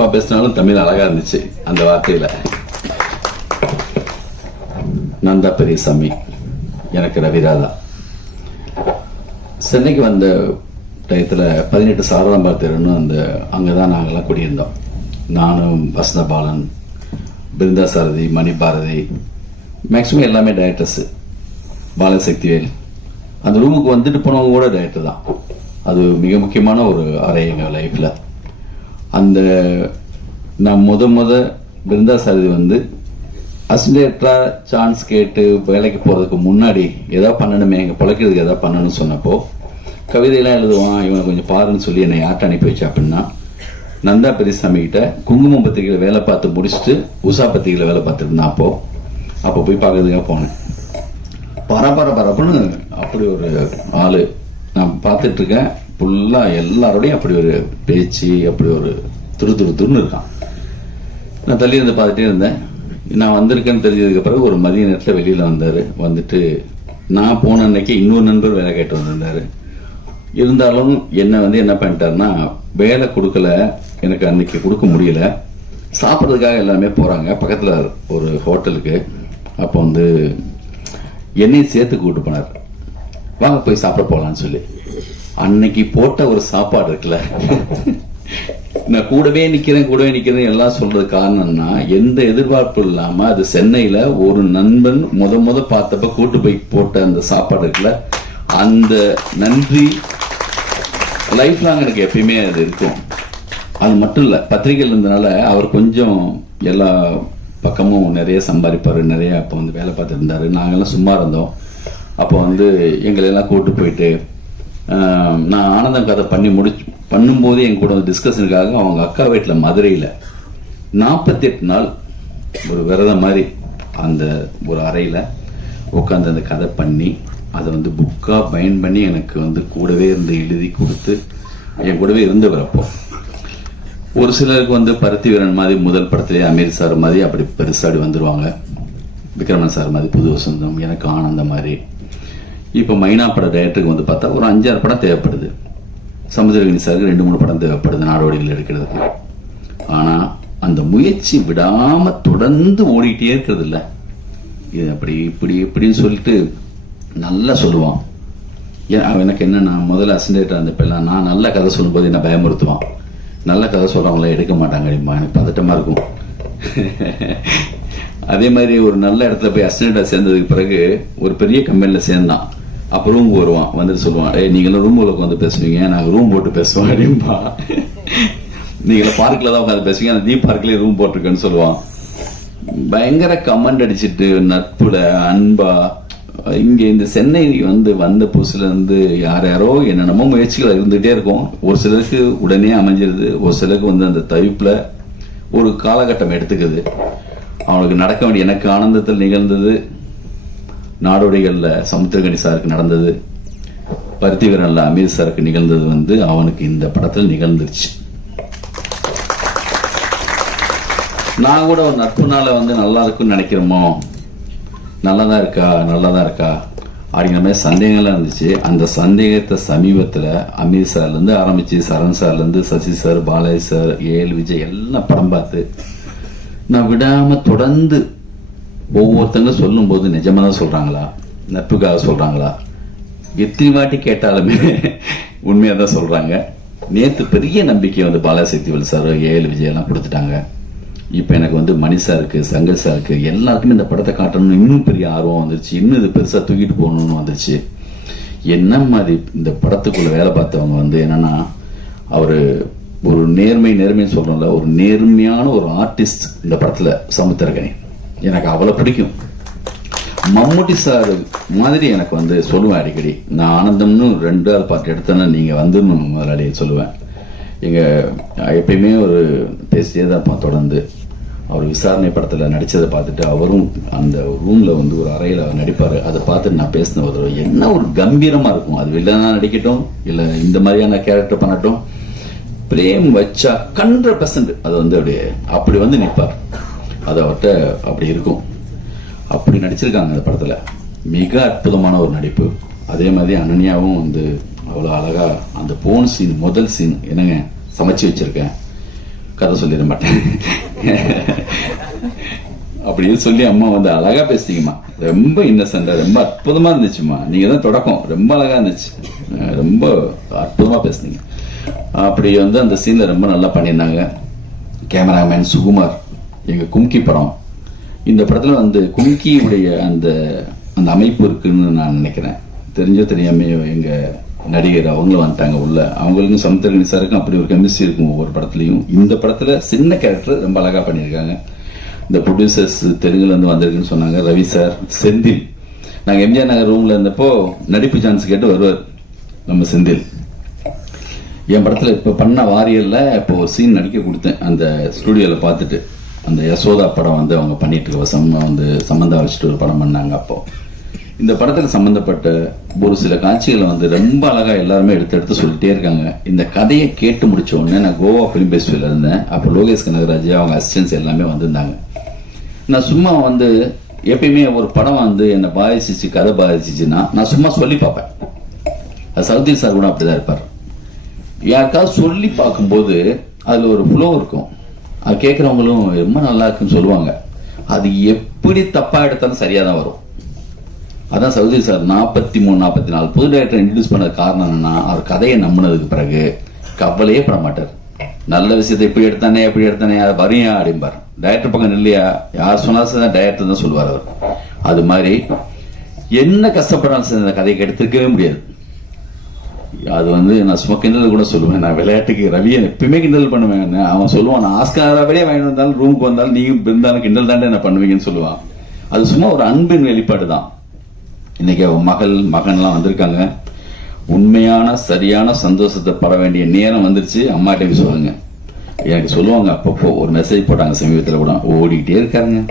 தப்பா பேசினாலும் தமிழ் அழகா இருந்துச்சு அந்த வார்த்தையில. நந்தா பெரியசாமி, எனக்கு ரவிராதா. சென்னைக்கு வந்த டயத்தில் 18 சாரதாம்பாள் தெருன்னு அங்கதான் நாங்கெல்லாம் குடியிருந்தோம். நானும் வசந்தபாலன், பிருந்தா சாரதி, மணி பாரதி, மேக்சிமம் எல்லாமே டைரக்டர்ஸ், பாலசக்திவேல். அந்த ரூமுக்கு வந்துட்டு போனவங்க கூட டைரக்டர் தான். அது மிக முக்கியமான ஒரு அறை எங்கள் லைஃப்ல. நான் முத பிருந்தா சாரதி அசிஸ்டன்டா சான்ஸ் கேட்டு வேலைக்கு போறதுக்கு முன்னாடி ஏதாவது பண்ணணுமே, எங்க பிழைக்கிறதுக்கு ஏதாவது பண்ணணும்னு சொன்னப்போ கவிதையெல்லாம் எழுதுவான், இவனை கொஞ்சம் பாருன்னு சொல்லி என்னை யார்ட்ட அனுப்பி வச்சு அப்படின்னா நந்தா பெரியசாமி கிட்ட குங்குமம் பத்திரிகையில வேலை பார்த்து முடிச்சுட்டு உஷா பத்திரிகையில வேலை பார்த்துட்டு இருந்தான். அப்போ போய் பார்க்கறதுக்காக போனேன். பரபரப்புன்னு அப்படி ஒரு ஆளு நான் பார்த்துட்டு இருக்கேன். ஃபுல்லா எல்லாரோடையும் அப்படி ஒரு பேச்சு, அப்படி ஒரு துருன்னு இருக்கான். நான் தள்ளி இருந்து பார்த்துட்டே இருந்தேன். நான் வந்திருக்கேன்னு தெரிஞ்சதுக்கு பிறகு ஒரு மதிய நேரத்தில் வெளியில வந்தாரு. வந்துட்டு நான் போன அன்னைக்கு இன்னொரு நண்பர் வேலை கேட்டு வந்திருந்தாரு. இருந்தாலும் என்ன பண்ணிட்டாருன்னா, வேலை கொடுக்கல, எனக்கு அன்னைக்கு கொடுக்க முடியல, சாப்பிட்றதுக்காக எல்லாமே போறாங்க பக்கத்துல ஒரு ஹோட்டலுக்கு. அப்போ என்னையும் சேர்த்து கூப்பிட்டு போனார், வாங்க போய் சாப்பிட போகலான்னு சொல்லி. அன்னைக்கு போட்ட ஒரு சாப்பாடு இருக்குல்ல, நான் கூடவே நிக்கிறேன் எல்லாம் சொல்றது காரணம்னா, எந்த எதிர்பார்ப்பு இல்லாம அது சென்னையில ஒரு நண்பன் முத பார்த்தப்ப கூட்டு போய் போட்ட அந்த சாப்பாடு இருக்குல்ல, அந்த நன்றி லைஃப் லாங் எனக்கு எப்பயுமே அது இருக்கும். அது மட்டும் இல்ல, பத்திரிகையில் இருந்தனால அவர் கொஞ்சம் எல்லா பக்கமும் நிறைய சம்பாதிப்பாரு, நிறைய அப்போ வேலை பார்த்துட்டு இருந்தாரு. நாங்கெல்லாம் சும்மா இருந்தோம். அப்போ எங்களெல்லாம் கூட்டு போயிட்டு நான் ஆனந்தம் கதை பண்ணும்போது என் கூட டிஸ்கஷனுக்காக அவங்க அக்கா வீட்டில் மதுரையில் 48 நாள் ஒரு விரதம் மாதிரி அந்த ஒரு அறையில் உட்காந்து அந்த கதை பண்ணி அதை புக்கா பைண்ட் பண்ணி எனக்கு கூடவே இருந்து எழுதி கொடுத்து என் கூடவே இருந்தவர். அப்போ ஒரு சிலருக்கு பருத்தி வீரன் மாதிரி முதல் படத்திலே அமீர் சார் மாதிரி அப்படி பெருசாடி வந்துருவாங்க, விக்ரமன் சார் மாதிரி புது வசந்தம், எனக்கு ஆனந்தம் மாதிரி. இப்போ மைனா பட டைரக்டருக்கு பார்த்தா ஒரு 5-6 படம் தேவைப்படுது. சமுத்திரகனி சாருக்கு 2-3 படம் தேவைப்படுது நாடோடிகள் எடுக்கிறதுக்கு. ஆனா அந்த முயற்சி விடாம தொடர்ந்து ஓடிட்டே இருக்கிறது இல்ல, இது அப்படி இப்படி இப்படின்னு சொல்லிட்டு நல்லா சொல்லுவான். எனக்கு என்னன்னா, முதல்ல அசிஸ்டன்டா இருந்தப்பெல்லாம் நான் நல்ல கதை சொல்லும் போது என்ன பயமுறுத்துவான். நல்ல கதை சொல்றவங்கள எடுக்க மாட்டாங்க, எனக்கு பதட்டமா இருக்கும். அதே மாதிரி ஒரு நல்ல இடத்துல போய் அசிஸ்டன்டா சேர்ந்ததுக்கு பிறகு ஒரு பெரிய கம்பெனில சேர்ந்தான். அப்ப ரூம் வருவான், வந்துட்டு சொல்லுவான், நீங்களும் ரூம் உள்ள பேசுவீங்க, நாங்க ரூம் போட்டு பேசுவோம் அப்படின்பா. நீங்க பார்க்ல தான் உட்காந்து பேசுவீங்க, அந்த தீப் பார்க்லயே ரூம் போட்டிருக்கேன்னு சொல்லுவான். பயங்கர கமெண்ட் அடிச்சிட்டு நட்புல அன்பா. இங்க இந்த சென்னை வந்த புதுசுல யாரோ என்னென்னமோ முயற்சிகள் இருந்துகிட்டே இருக்கும். ஒரு சிலருக்கு உடனே அமைஞ்சிருது, ஒரு சிலருக்கு அந்த தவிப்புல ஒரு காலகட்டம் எடுத்துக்குது. அவனுக்கு நடக்க வேண்டிய எனக்கு ஆனந்தத்தில் நிகழ்ந்தது, நாடோடிகள்ல சமுத்திரகனி சாருக்கு நடந்தது, பருத்தி வீரன்ல அமீர் சாருக்கு நிகழ்ந்தது அவனுக்கு இந்த படத்தில் நிகழ்ந்துருச்சு. நான் கூட ஒரு நட்புனால நல்லா இருக்குன்னு நினைக்கிறோமோ, நல்லதா இருக்கா அப்படிங்கிற மாதிரி சந்தேகங்கள்லாம் இருந்துச்சு. அந்த சந்தேகத்தை சமீபத்துல அமீர் சார்ல இருந்து ஆரம்பிச்சு சரண் சார்ல இருந்து Sasi sir, Balaji sir, AL Vijay எல்லாம் படம் பார்த்து நான் விடாம தொடர்ந்து ஒவ்வொருத்தங்க சொல்லும் போது நிஜமா தான் சொல்றாங்களா, நட்புக்காக சொல்றாங்களா, எத்தனை வாட்டி கேட்டாலுமே உண்மையா தான் சொல்றாங்க. நேத்து பெரிய நம்பிக்கை பாலாசக்திவேல் சார், ஏஎல் விஜய் எல்லாம் கொடுத்துட்டாங்க. இப்ப எனக்கு மணி சாருக்கு, சங்கர் சாருக்கு எல்லாருக்குமே இந்த படத்தை காட்டணும்னு இன்னும் பெரிய ஆர்வம் வந்துருச்சு. இன்னும் இது பெருசா தூக்கிட்டு போகணும்னு வந்துருச்சு. என்ன மாதிரி இந்த படத்துக்குள்ள வேலை பார்த்தவங்க என்னன்னா, அவரு ஒரு நேர்மைன்னு சொல்றோம்ல, ஒரு நேர்மையான ஒரு ஆர்டிஸ்ட் இந்த படத்துல சமுத்திரகனி. எனக்கு அவ்வளவு பிடிக்கும். மம்முட்டி சார் மாதிரி எனக்கு சொல்லுவேன் அடிக்கடி. நான் ஆனந்தம்னு 2வது பாட்டு எடுத்தேன்னா நீங்க முதலாளி சொல்லுவேன். எங்க எப்பயுமே ஒரு பேசிட்டே தான் இருப்பான் தொடர்ந்து. அவர் விசாரணை படத்துல நடிச்சதை பார்த்துட்டு அவரும் அந்த ரூம்ல ஒரு அறையில நடிப்பாரு. அதை பார்த்துட்டு நான் பேசின ஒரு என்ன ஒரு கம்பீரமா இருக்கும். அது வில்லனா நடிக்கட்டும் இல்ல இந்த மாதிரியான கேரக்டர் பண்ணட்டும், பிரேம் வச்சா 100% அது அப்படி நிற்பார். அது அவர்கிட்ட அப்படி இருக்கும். அப்படி நடிச்சிருக்காங்க அந்த படத்துல. மிக அற்புதமான ஒரு நடிப்பு. அதே மாதிரி அனன்யாவும் அவ்வளவு அழகா அந்த போன் சீன், முதல் சீன் என்னங்க சமைச்சு வச்சிருக்கேன், கதை சொல்லிட மாட்டேன். அப்படின்னு சொல்லி அம்மா வந்து அழகா பேசிட்டீங்கம்மா, ரொம்ப இன்னசென்டா ரொம்ப அற்புதமா இருந்துச்சுமா. நீங்க தான் தொடக்கம், ரொம்ப அழகா இருந்துச்சு, ரொம்ப அற்புதமா பேசுனீங்க. அப்படி வந்து அந்த சீன்ல ரொம்ப நல்லா பண்ணியிருந்தாங்க. கேமராமேன் சுகுமார், எங்க கும்கி படம், இந்த படத்துல வந்து கும்கியுடைய அந்த அந்த அமைப்பு இருக்குன்னு நான் நினைக்கிறேன். தெரிஞ்சோ தெரியாம எங்க நடிகர் அவங்களும் வந்துட்டாங்க உள்ள. அவங்களுக்கும் சமுத்திரகனி சாருக்கும் அப்படி ஒரு கெமிஸ்ட்ரி இருக்கும் ஒவ்வொரு படத்துலையும். இந்த படத்துல சின்ன கேரக்டர் ரொம்ப அழகா பண்ணியிருக்காங்க. இந்த ப்ரொடியூசர்ஸ் தெலுங்குல இருந்து வந்திருக்குன்னு சொன்னாங்க. ரவி சார், செந்தில், நாங்க எம்ஜிஆர் நகர் ரூம்ல இருந்தப்போ நடிப்பு சான்ஸ் கேட்டு வருவார் நம்ம செந்தில். என் படத்துல இப்ப பண்ண வாரியல்ல இப்போ ஒரு சீன் நடிக்க கொடுத்தேன் அந்த ஸ்டுடியோல பார்த்துட்டு. அந்த யசோதா படம் வந்து அவங்க பண்ணிட்டு இருக்க வந்து சம்பந்தம் வச்சுட்டு ஒரு படம் பண்ணாங்க. அப்போ இந்த படத்துல சம்பந்தப்பட்ட ஒரு சில காட்சிகளை வந்து ரொம்ப அழகா எல்லாருமே எடுத்து சொல்லிட்டே இருக்காங்க. இந்த கதையை கேட்டு முடிச்ச உடனே நான் கோவா பிலிம் ஃபெஸ்டிவல்ல இருந்தேன். அப்போ லோகேஷ் கனகராஜ் அவங்க அசிஸ்டன்ஸ் எல்லாமே வந்திருந்தாங்க. நான் சும்மா வந்து எப்பயுமே ஒரு படம் வந்து என்னை பாதிச்சிச்சு, கதை பாதிச்சிச்சுன்னா நான் சும்மா சொல்லி பார்ப்பேன். அது சவுதி சார் கூட அப்படிதான் இருப்பார். யாருக்காவது சொல்லி பார்க்கும்போது அதுல ஒரு ஃப்ளோ இருக்கும். அது கேட்கறவங்களும் ரொம்ப நல்லா இருக்குன்னு சொல்லுவாங்க. அது எப்படி தப்பா எடுத்தாலும் சரியா தான் வரும். அதான் சவுதி சார் 43, 44 புது டைரக்டர் இன்ட்ரடியூஸ் பண்ணது காரணம் என்னன்னா, அவர் கதையை நம்பினதுக்கு பிறகு கவலையே பட மாட்டார். நல்ல விஷயத்தை இப்படி எடுத்தானே எப்படி எடுத்தானே அதை வரையா அப்படிம்பார். டைரக்டர் பக்கம் இல்லையா, யார் சொன்னாலும் டைரக்டர் தான் சொல்லுவார் அவர். அது மாதிரி என்ன கஷ்டப்படாலும் அந்த கதைக்கு எடுத்துருக்கவே முடியாது. அது வந்து நான் சும்மா கிண்டல் கூட சொல்லுவேன். நான் விளையாட்டுக்கு ரவியை எப்பயுமே கிண்டல் பண்ணுவேன். அவன் சொல்லுவான், நான் ஆஸ்காராவே வாங்கி வந்தாலும் ரூமுக்கு வந்தாலும் நீங்க இருந்தாலும் கிண்டல் தாண்டே என்ன பண்ணுவீங்கன்னு சொல்லுவான். அது சும்மா ஒரு அன்பின் வெளிப்பாடு தான். இன்னைக்கு அவன் மகன்லாம் வந்திருக்காங்க. உண்மையான சரியான சந்தோஷத்தை பட வேண்டிய நேரம் வந்துருச்சு. அம்மாட்ட சொல்லுங்க, எனக்கு சொல்லுவாங்க அப்பப்போ ஒரு மெசேஜ் போட்டாங்க சமீபத்தில் கூட, ஓடிக்கிட்டே இருக்காருங்க,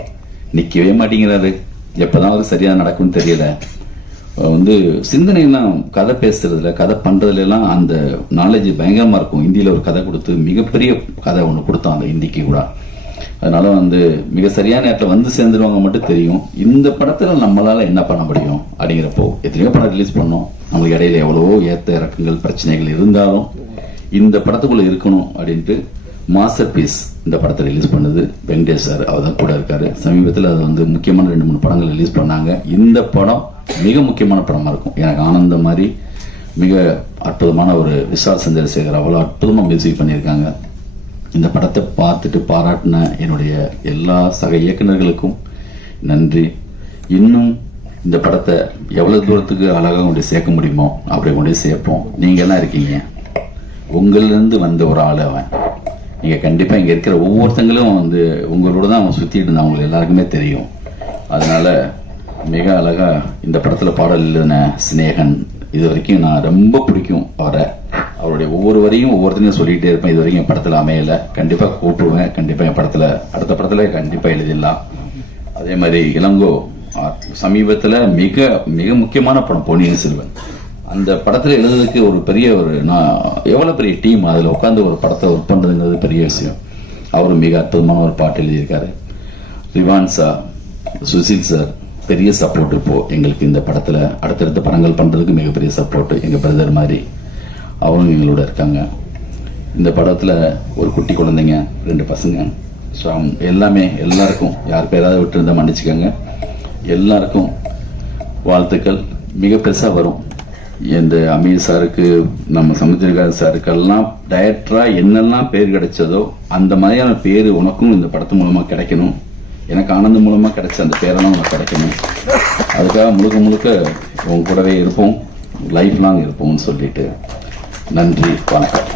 நிக்கவே மாட்டேங்கிறாரு, எப்பதான் அவருக்கு சரியா நடக்கும்னு தெரியல. வந்து சிந்தனைலாம் கதை பேசுறதுல கதை பண்றதுல எல்லாம் அந்த நாலேஜ் பயங்கரமா இருக்கும். இந்தியில ஒரு கதை கொடுத்து மிகப்பெரிய கதை ஒண்ணு கொடுத்தான் அந்த ஹிந்திக்கு கூட. அதனால வந்து மிக சரியான நேரத்தில் வந்து சேர்ந்துருவாங்க மட்டும் தெரியும். இந்த படத்துல நம்மளால என்ன பண்ண முடியும் அப்படிங்கிறப்போ எத்தனையோ படம் ரிலீஸ் பண்ணோம். நம்மளுக்கு இடையில எவ்வளவோ ஏத்த இறக்கங்கள் பிரச்சனைகள் இருந்தாலும் இந்த படத்துக்குள்ள இருக்கணும் அப்படின்ட்டு மாஸ்டர் பீஸ் இந்த படத்தை ரிலீஸ் பண்ணது வெங்கடேஷ் சார், அவர் தான் கூட இருக்காரு. சமீபத்தில் அது வந்து முக்கியமான 2-3 படங்கள் ரிலீஸ் பண்ணாங்க. இந்த படம் மிக முக்கியமான படமா இருக்கும். எனக்கு ஆனந்த மாதிரி மிக அற்புதமான ஒரு விஷால் சந்திரசேகர் அவ்வளவு அற்புதமா மியூசிக் பண்ணியிருக்காங்க. இந்த படத்தை பார்த்துட்டு பாராட்டின என்னுடைய எல்லா சக இயக்குநர்களுக்கும் நன்றி. இன்னும் இந்த படத்தை எவ்வளவு தூரத்துக்கு அழகாக கொண்டு சேர்க்க முடியுமோ அப்படி கொண்டு சேர்ப்போம். நீங்க எல்லாம் இருக்கீங்க, உங்களிலிருந்து வந்த ஒரு ஆள் அவன். நீங்க கண்டிப்பா இங்க இருக்கிற ஒவ்வொருத்தங்களும் வந்து உங்களோட தான் அவன் சுத்திட்டு இருந்தான், அவங்களுக்கு எல்லாருக்குமே தெரியும். அதனால மிக அழகா இந்த படத்துல பாடல் எழுதின சினேகன், இது வரைக்கும் நான் ரொம்ப பிடிக்கும் அவரை. அவருடைய ஒவ்வொரு வரையும் ஒவ்வொருத்தரையும் சொல்லிட்டே இருப்பேன். இது வரைக்கும் என் படத்துல அமையல, கண்டிப்பா கூப்பிடுவேன். கண்டிப்பா என் படத்துல அடுத்த படத்துல கண்டிப்பா எழுதிடலாம். அதே மாதிரி இளங்கோ சமீபத்துல மிக மிக முக்கியமான படம் பொன்னியின் செல்வன். அந்த படத்துல எழுதுறதுக்கு ஒரு பெரிய நான் எவ்வளவு பெரிய டீம் அதுல உட்காந்து ஒரு படத்தை ஒர்க் பண்றதுங்கிறது பெரிய விஷயம். அவரும் மிக அற்புதமான ஒரு பாட்டு எழுதியிருக்காரு. ரிவான் சார், சுசில் சார் பெரிய சப்போர்ட் இப்போ எங்களுக்கு இந்த படத்துல அடுத்தடுத்த படங்கள் பண்றதுக்கு மிகப்பெரிய சப்போர்ட். எங்க பிரதர் மாதிரி அவரும் எங்களோட இருக்காங்க. இந்த படத்துல ஒரு குட்டி குழந்தைங்க, 2 பசங்க. எல்லாமே எல்லாருக்கும் யாருக்கு ஏதாவது விட்டு இருந்தா மன்னிச்சுக்கோங்க. எல்லாருக்கும் வாழ்த்துக்கள். மிக பெருசா வரும். இந்த அமீர் சாருக்கு, நம்ம சமுத்திரகார் சாருக்கெல்லாம் டைரக்டரா என்னெல்லாம் பேர் கிடைச்சதோ அந்த மாதிரியான பேர் உனக்கும் இந்த படத்து மூலமா கிடைக்கணும். எனக்கு ஆனந்தம் மூலமா கிடைச்ச அந்த பேரெல்லாம் உனக்கு கிடைக்கணும். அதுக்காக முழுக்க முழுக்க உங்க கூடவே இருப்போம், லைஃப் லாங் இருப்போம்னு சொல்லிட்டு நன்றி, வணக்கம்.